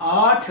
8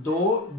2,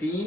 3,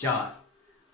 4,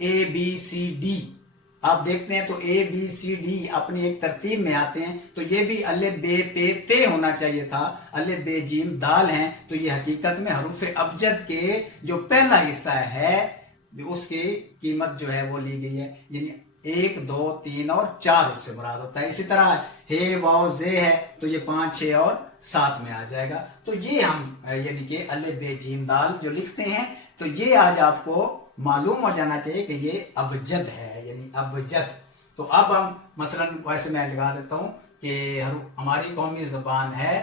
ABCD آپ دیکھتے ہیں تو ABCD اپنی ایک ترتیب میں آتے ہیں، تو یہ بھی الف ب پ ت ہونا چاہیے تھا، الف ب ج دال ہیں، تو یہ حقیقت میں حروف ابجد کے جو پہلا حصہ ہے اس کی قیمت جو ہے وہ لی گئی ہے، یعنی 1 2 3 اور 4 اس سے مراد ہوتا ہے۔ اسی طرح ہے واو ز ہے تو یہ 5 6 اور 7 میں آ جائے گا۔ تو یہ ہم یعنی کہ الف ب ج دال جو لکھتے ہیں تو یہ آج آپ کو معلوم ہو جانا چاہیے کہ یہ ابجد ہے، یعنی ابجد۔ تو اب ہم مثلا ویسے میں لگا دیتا ہوں کہ ہماری قومی زبان ہے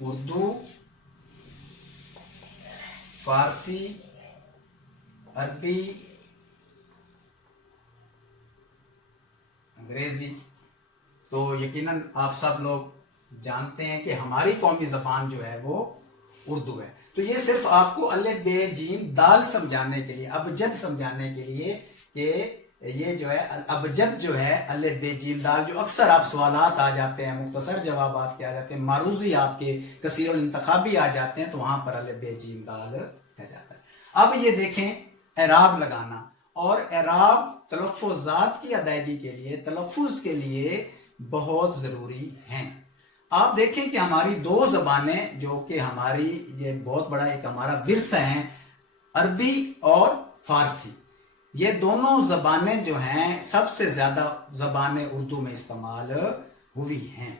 اردو، فارسی، عربی، انگریزی۔ تو یقیناً آپ سب لوگ جانتے ہیں کہ ہماری قومی زبان جو ہے وہ اردو ہے۔ تو یہ صرف آپ کو الف ب ج دال سمجھانے کے لیے، ابجد سمجھانے کے لیے کہ یہ جو ہے ابجد جو ہے الف ب ج دال، جو اکثر آپ سوالات آ جاتے ہیں، مختصر جوابات کے آ جاتے ہیں، معروضی آپ کے کثیر الانتخابی آ جاتے ہیں، تو وہاں پر الف ب ج دال کہا جاتا ہے۔ اب یہ دیکھیں اعراب لگانا، اور اعراب تلفظات کی ادائیگی کے لیے، تلفظ کے لیے بہت ضروری ہیں۔ آپ دیکھیں کہ ہماری دو زبانیں جو کہ ہماری یہ بہت بڑا ایک ہمارا ورثہ ہیں، عربی اور فارسی، یہ دونوں زبانیں جو ہیں سب سے زیادہ زبانیں اردو میں استعمال ہوئی ہیں۔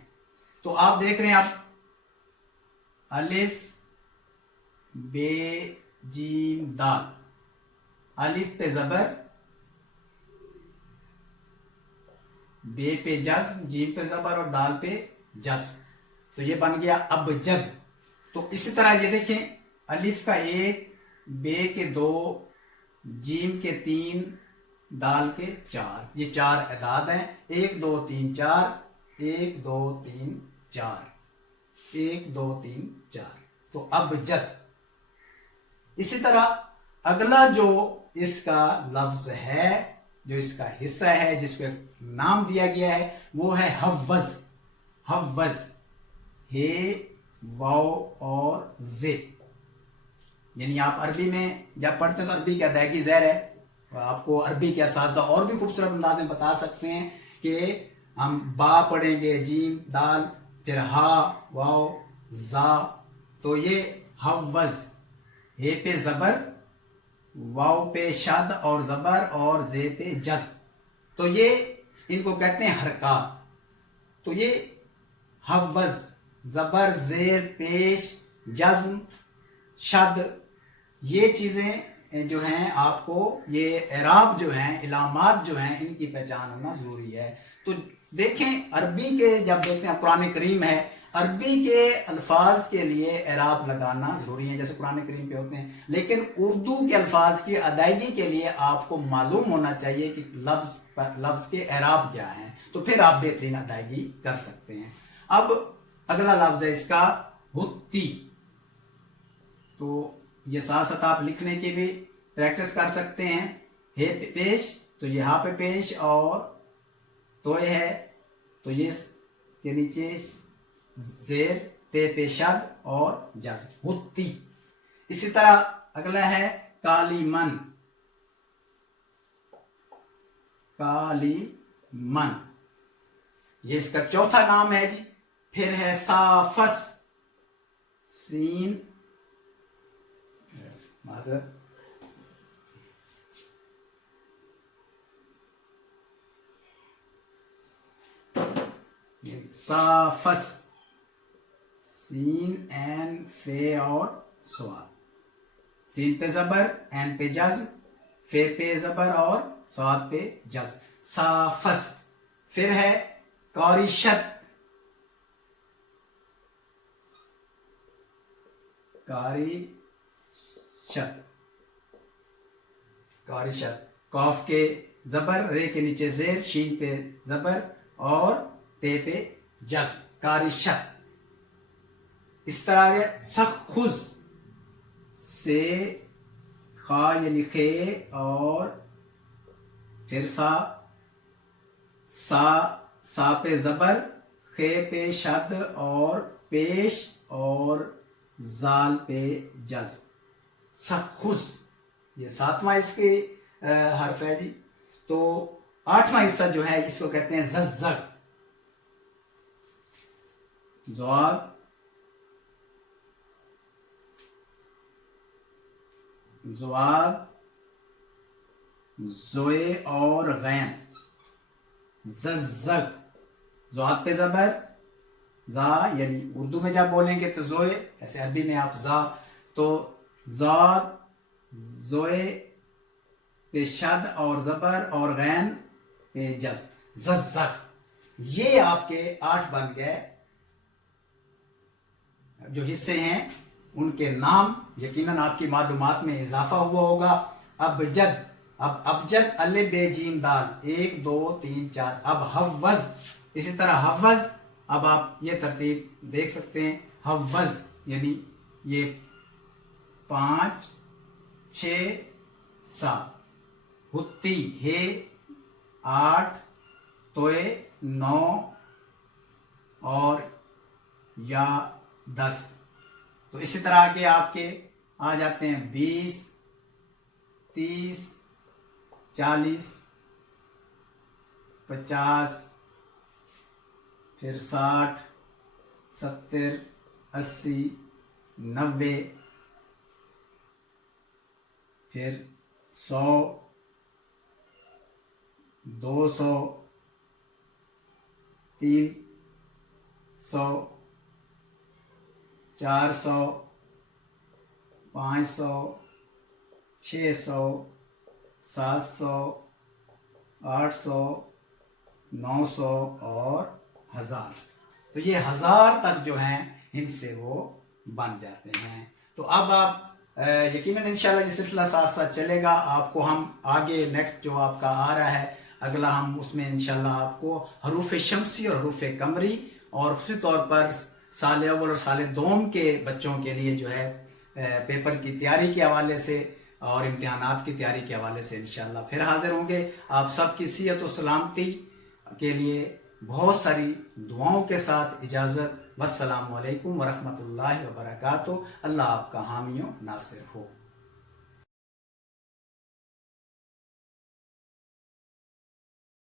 تو آپ دیکھ رہے ہیں آپ الف ب ج دال، الف پہ زبر، بے پہ جزم، جیم پہ زبر اور دال پہ جزم، تو یہ بن گیا ابجد۔ تو اسی طرح یہ دیکھیں الف کا 1، بے کے 2، جیم کے 3، دال کے 4، یہ 4 اعداد ہیں، 1 2 3 4، 1 2 3 4، 1 2 3 4، تو ابجد۔ اسی طرح اگلا جو اس کا لفظ ہے، جو اس کا حصہ ہے، جس کو ایک نام دیا گیا ہے، وہ ہے حوض۔ حوض ہے واو اور زے، یعنی آپ عربی میں جب پڑھتے ہیں تو عربی کی ادائیگی زیر ہے، آپ کو عربی کے اساتذہ اور بھی خوبصورت انداز میں بتا سکتے ہیں کہ ہم با پڑھیں گے، جیم دال، پھر ہا واو زا، تو یہ حوض، ہے پہ زبر، واو پہ شد اور زبر اور زے پہ جزم، تو یہ ان کو کہتے ہیں حرکات۔ تو یہ حوض، زبر، زیر، پیش، جزم، شد، یہ چیزیں جو ہیں آپ کو، یہ اعراب جو ہیں، علامات جو ہیں، ان کی پہچان ہونا ضروری ہے۔ تو دیکھیں عربی کے جب دیکھتے ہیں قرآن کریم ہے، عربی کے الفاظ کے لیے اعراب لگانا ضروری ہے، جیسے قرآن کریم پہ ہوتے ہیں، لیکن اردو کے الفاظ کی ادائیگی کے لیے آپ کو معلوم ہونا چاہیے کہ لفظ کے اعراب کیا ہیں، تو پھر آپ بہترین ادائیگی کر سکتے ہیں۔ اب اگلا لفظ ہے اس کا ہتی، تو یہ ساتھ ساتھ آپ لکھنے کی بھی پریکٹس کر سکتے ہیں۔ ہے پہ پیش، تو یہ ہاں پہ پیش، اور تو یہ ہے تو یہ کے نیچے زیر، تے پہ شد اور جزم، ہتی۔ اسی طرح اگلا ہے کالی من، کالی من، یہ اس کا چوتھا نام ہے جی۔ پھر ہے صافس، سین، معذرت، صافس، سین، این، فے اور سواد، سین پہ زبر، این پہ جزم، فے پہ زبر اور سواد پہ جزم، صافس۔ پھر ہے کارشت، کارشت، کارشت، کاف کے زبر، رے کے نیچے زیر، شین پہ زبر اور تے پہ جزم، کارشت۔ اس طرح ہے سخخز، سے، خا یعنی خے اور پھر سا، سا پہ زبر، خے پہ شد اور پیش اور زال پہ جزم، سخخز۔ یہ 7واں اس کے حرف ہے جی. تو 8واں حصہ جو ہے اس کو کہتے ہیں ززگ. زواد زواد زوئے اور غین. ززگ. زواد پہ زبر زا، یعنی اردو میں جب بولیں گے تو زوئے، ایسے عربی میں آپ زا، تو زاد زوئے پہ شد اور زبر اور غین پہ جزم. ززگ. یہ آپ کے 8 بن گئے جو حصے ہیں ان کے نام. یقیناً آپ کی معلومات میں اضافہ ہوا ہوگا. ابجد. اب ابجد الف بے جیم دال 1 2 3 4. اب حوض. اسی طرح حوض. اب آپ یہ ترتیب دیکھ سکتے ہیں. حوض یعنی یہ 5 6 7. ہتی ہے 8 توئے 9 اور یا 10. تو اسی طرح کے آپ کے آ جاتے ہیں 20 30 40 50 پھر 60 70 80 90 پھر 100 200 300 400 500 600 700 800 900 اور 1000. تو یہ 1000 تک جو ہیں ان سے وہ بن جاتے ہیں. تو اب آپ یقیناً انشاءاللہ یہ سلسلہ ساتھ ساتھ چلے گا. آپ کو ہم آگے نیکسٹ جو آپ کا آ رہا ہے اگلا، ہم اس میں انشاءاللہ آپ کو حروف شمسی اور حروف قمری اور خصوصی طور پر سال اول اور سال دوم کے بچوں کے لیے جو ہے پیپر کی تیاری کے حوالے سے اور امتحانات کی تیاری کے حوالے سے انشاءاللہ پھر حاضر ہوں گے. آپ سب کی صحت و سلامتی کے لیے بہت ساری دعاؤں کے ساتھ اجازت. والسلام علیکم ورحمۃ اللہ وبرکاتہ. اللہ آپ کا حامی و ناصر ہو.